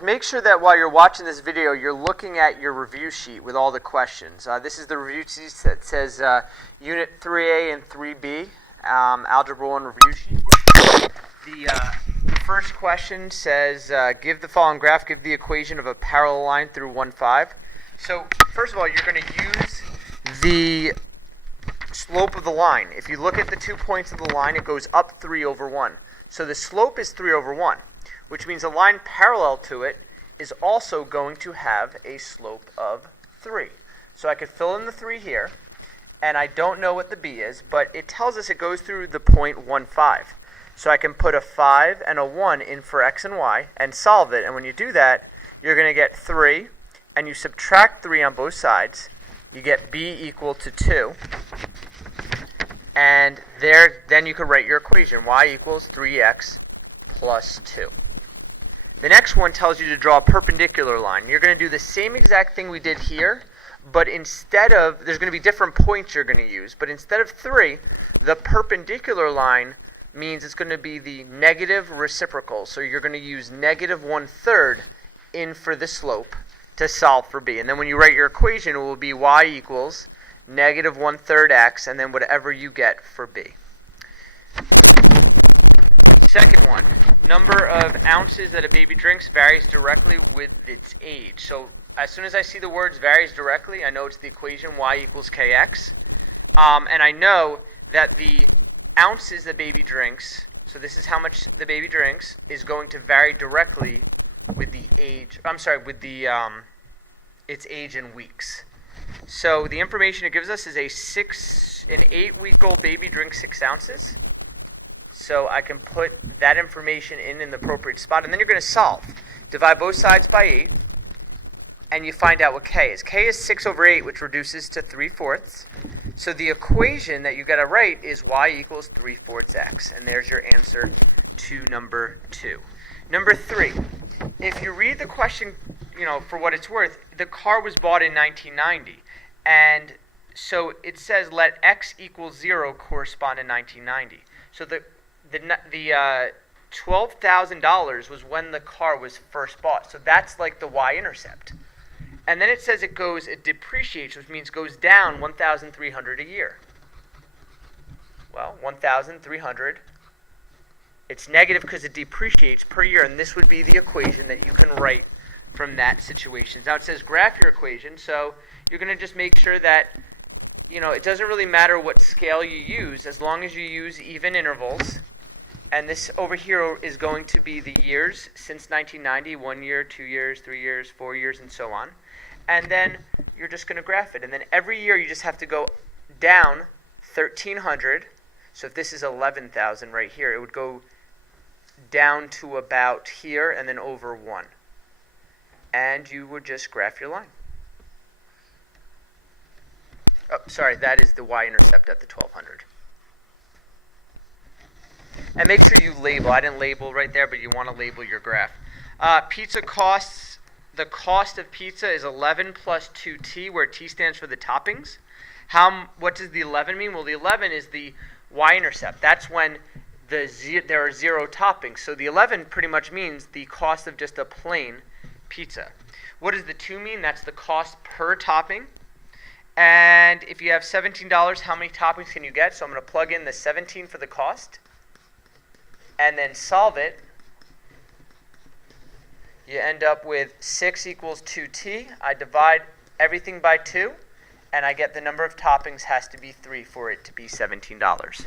Make sure that while you're watching this video, you're looking at your review sheet with all the questions. This is the review sheet that says Unit 3A and 3B, Algebra 1 review sheet. The first question says, give the following graph, give the equation of a parallel line through 1, 5. So, first of all, you're going to use the slope of the line. If you look at the 2 points of the line, it goes up 3 over 1. So the slope is 3 over 1. Which means a line parallel to it is also going to have a slope of 3. So I could fill in the 3 here, and I don't know what the b is, but it tells us it goes through the point 1, 5. So I can put a 5 and a 1 in for x and y and solve it, and when you do that, you're going to get 3, and you subtract 3 on both sides, you get b equal to 2, and then you can write your equation, y equals 3x plus 2. The next one tells you to draw a perpendicular line. You're going to do the same exact thing we did here, but instead of, there's going to be different points you're going to use, but instead of 3, the perpendicular line means it's going to be the negative reciprocal. So you're going to use negative 1/3 in for the slope to solve for b. And then when you write your equation, it will be y equals negative 1/3 x, and then whatever you get for b. Second one, number of ounces that a baby drinks varies directly with its age. So as soon as I see the words varies directly, I know it's the equation y equals kx. And I know that the ounces the baby drinks, so this is how much the baby drinks, is going to vary directly with the age, with the its age in weeks. So the information it gives us is an 8-week-old baby drinks 6 ounces. So I can put that information in the appropriate spot, and then you're going to solve. Divide both sides by 8, and you find out what k is. K is 6 over 8, which reduces to 3/4. So the equation that you got to write is y equals 3/4 x, and there's your answer to number 2. Number 3, if you read the question, for what it's worth, the car was bought in 1990, and so it says let x equal 0 correspond to 1990. So the $12,000 was when the car was first bought. So that's like the y-intercept. And then it says it depreciates, which means goes down 1,300 a year. Well, 1,300, it's negative because it depreciates per year, and this would be the equation that you can write from that situation. Now it says graph your equation, so you're going to just make sure that it doesn't really matter what scale you use as long as you use even intervals. And this over here is going to be the years since 1990, 1 year, 2 years, 3 years, 4 years, and so on. And then you're just going to graph it. And then every year you just have to go down 1,300. So if this is 11,000 right here, it would go down to about here and then over 1. And you would just graph your line. Oh, sorry, that is the y-intercept at the 1,200. And make sure you label. I didn't label right there, but you want to label your graph. Pizza costs, the cost of pizza is 11 plus 2t, where t stands for the toppings. What does the 11 mean? Well, the 11 is the y-intercept. That's when there are 0 toppings. So the 11 pretty much means the cost of just a plain pizza. What does the 2 mean? That's the cost per topping. And if you have $17, how many toppings can you get? So I'm going to plug in the 17 for the cost and then solve it. You end up with 6 equals 2t. I divide everything by 2, and I get the number of toppings has to be 3 for it to be $17.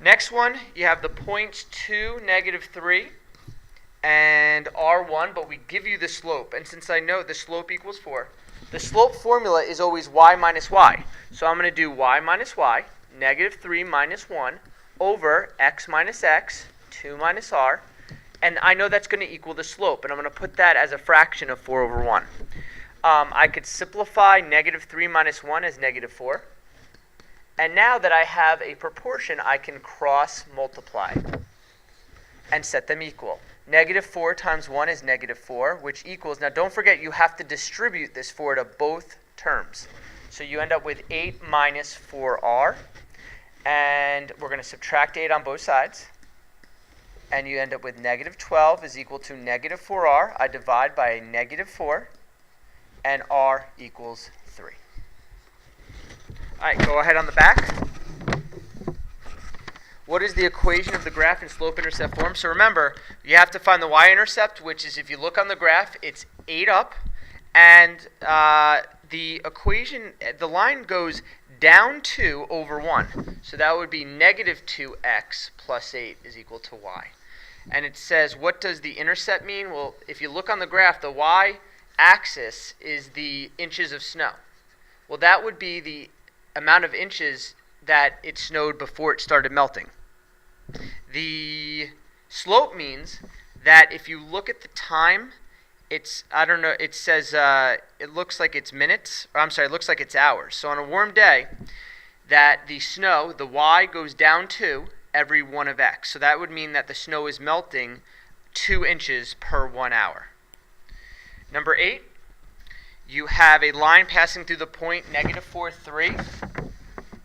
Next one, you have the points 2, -3, and r1, but we give you the slope. And since I know the slope equals 4, the slope formula is always y minus y. So I'm going to do y minus y, -3 minus 1, over x minus x, 2 minus r. And I know that's going to equal the slope, and I'm going to put that as a fraction of 4 over 1. I could simplify -3 minus 1 as -4. And now that I have a proportion, I can cross multiply and set them equal. -4 times 1 is -4, which equals, now don't forget you have to distribute this 4 to both terms. So you end up with 8 minus 4r, and we're going to subtract 8 on both sides. and you end up with negative 12 is equal to negative 4r. I divide by a negative 4, and r equals 3. All right, go ahead on the back. What is the equation of the graph in slope-intercept form? So remember, you have to find the y-intercept, which is, if you look on the graph, it's 8 up, and the equation, the line goes down 2 over 1. So that would be negative 2x plus 8 is equal to y. And it says, what does the intercept mean? Well, if you look on the graph, the y-axis is the inches of snow. Well, that would be the amount of inches that it snowed before it started melting. The slope means that if you look at the time, it's, I don't know, it says, it looks like it's minutes, or I'm sorry, it looks like it's hours. So on a warm day, that the snow, the y goes down 2 every 1 of x. So that would mean that the snow is melting 2 inches per 1 hour. Number 8, you have a line passing through the point negative 4, 3,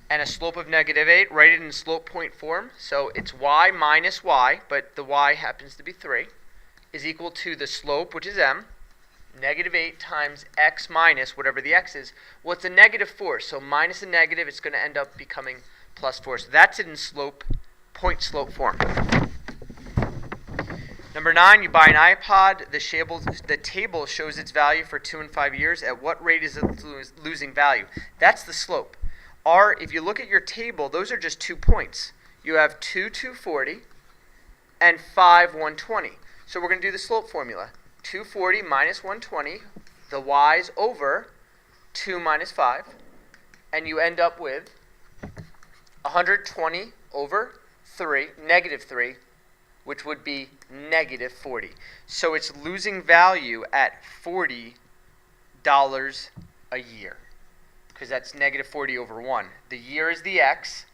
and a slope of negative 8. Write it in slope point form. So it's y minus y, but the y happens to be 3, is equal to the slope, which is m, negative 8 times x minus whatever the x is. Well, it's a negative 4, so minus a negative, it's going to end up becoming plus 4. So that's it in point slope form. Number 9, you buy an iPod. The table shows its value for 2 and 5 years. At what rate is it losing value? That's the slope. If you look at your table, those are just 2 points. You have 2, 240, and 5, 120. So we're going to do the slope formula. 240 minus 120, the y's over 2 minus 5, and you end up with 120 over 3, negative 3, which would be negative 40. So it's losing value at $40 a year, because that's negative 40 over 1. The year is the x,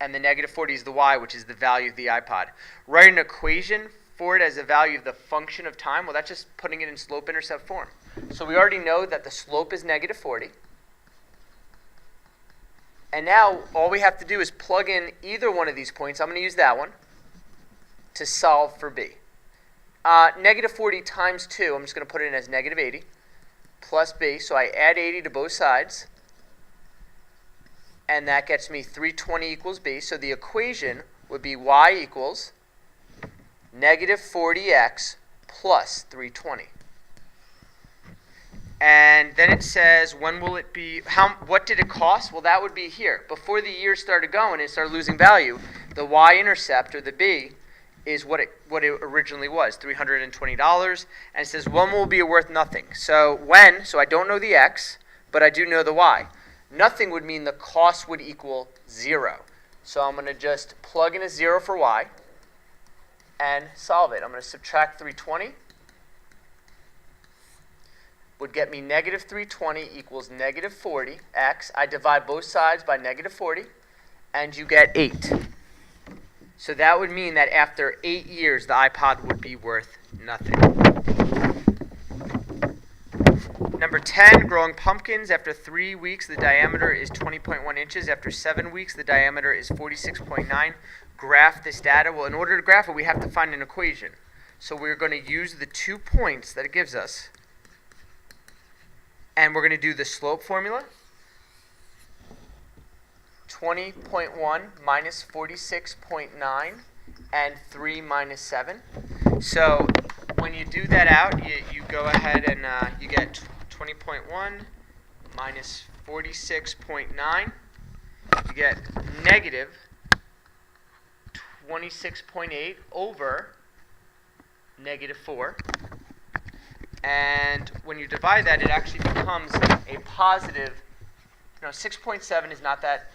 and the negative 40 is the y, which is the value of the iPod. Write an equation for it as a value of the function of time. Well, that's just putting it in slope-intercept form. So we already know that the slope is negative 40. And now all we have to do is plug in either one of these points. I'm going to use that one to solve for b. Negative 40 times 2, I'm just going to put it in as negative 80, plus b. So I add 80 to both sides, and that gets me 320 equals b. So the equation would be y equals negative 40x plus 320. And then it says, when will it be, what did it cost? Well, that would be here. Before the year started going and it started losing value, the y-intercept, or the b, is what it originally was, $320. And it says, when will it be worth nothing? So I don't know the x, but I do know the y. Nothing would mean the cost would equal 0. So I'm going to just plug in a 0 for y and solve it. I'm going to subtract 320. Would get me negative 320 equals negative 40x. I divide both sides by negative 40, and you get 8. So that would mean that after 8 years, the iPod would be worth nothing. Number 10, growing pumpkins. After 3 weeks, the diameter is 20.1 inches. After 7 weeks, the diameter is 46.9. Graph this data. Well, in order to graph it, we have to find an equation. So we're going to use the 2 points that it gives us, and we're going to do the slope formula. 20.1 minus 46.9, and 3 minus 7. So when you do that out, you go ahead and you get 20.1 minus 46.9. You get negative 26.8 over negative 4. And when you divide that, it actually becomes a positive. 6.7 is not that,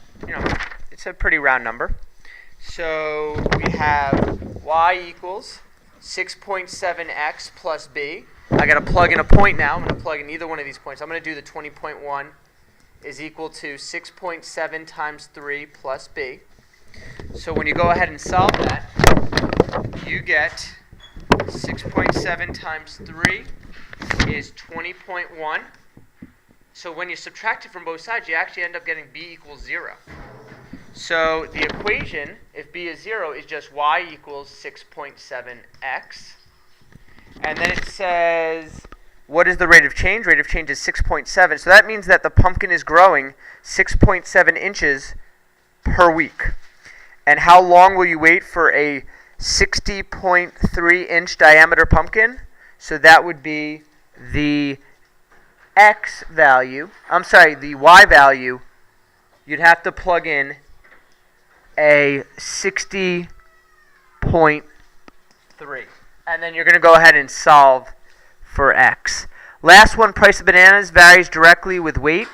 it's a pretty round number. So we have y equals 6.7x plus b. I got to plug in a point now. I'm going to plug in either one of these points. I'm going to do the 20.1 is equal to 6.7 times 3 plus b. So when you go ahead and solve that, you get 6.7 times 3 is 20.1. So when you subtract it from both sides, you actually end up getting b equals 0. So the equation, if b is 0, is just y equals 6.7x. And then it says, what is the rate of change? Rate of change is 6.7. So that means that the pumpkin is growing 6.7 inches per week. And how long will you wait for a 60.3 inch diameter pumpkin? So that would be the x value. I'm sorry, the y value. You'd have to plug in a 60.3. And then you're going to go ahead and solve for x. Last one, price of bananas varies directly with weight.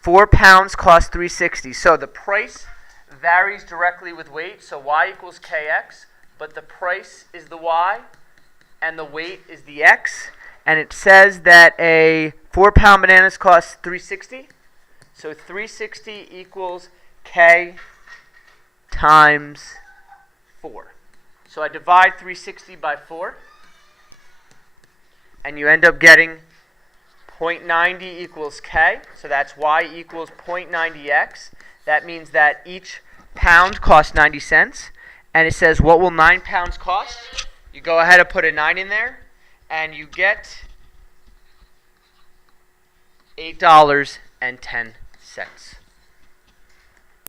4 pounds cost $3.60. So the price varies directly with weight. So y equals kx, but the price is the y, and the weight is the x. And it says that a 4-pound bananas cost $3.60. So $3.60 equals k times 4. So I divide 360 by 4, and you end up getting 0.90 equals k. So that's y equals 0.90x. That means that each pound costs 90 cents. And it says, what will 9 pounds cost? You go ahead and put a 9 in there, and you get $8.10.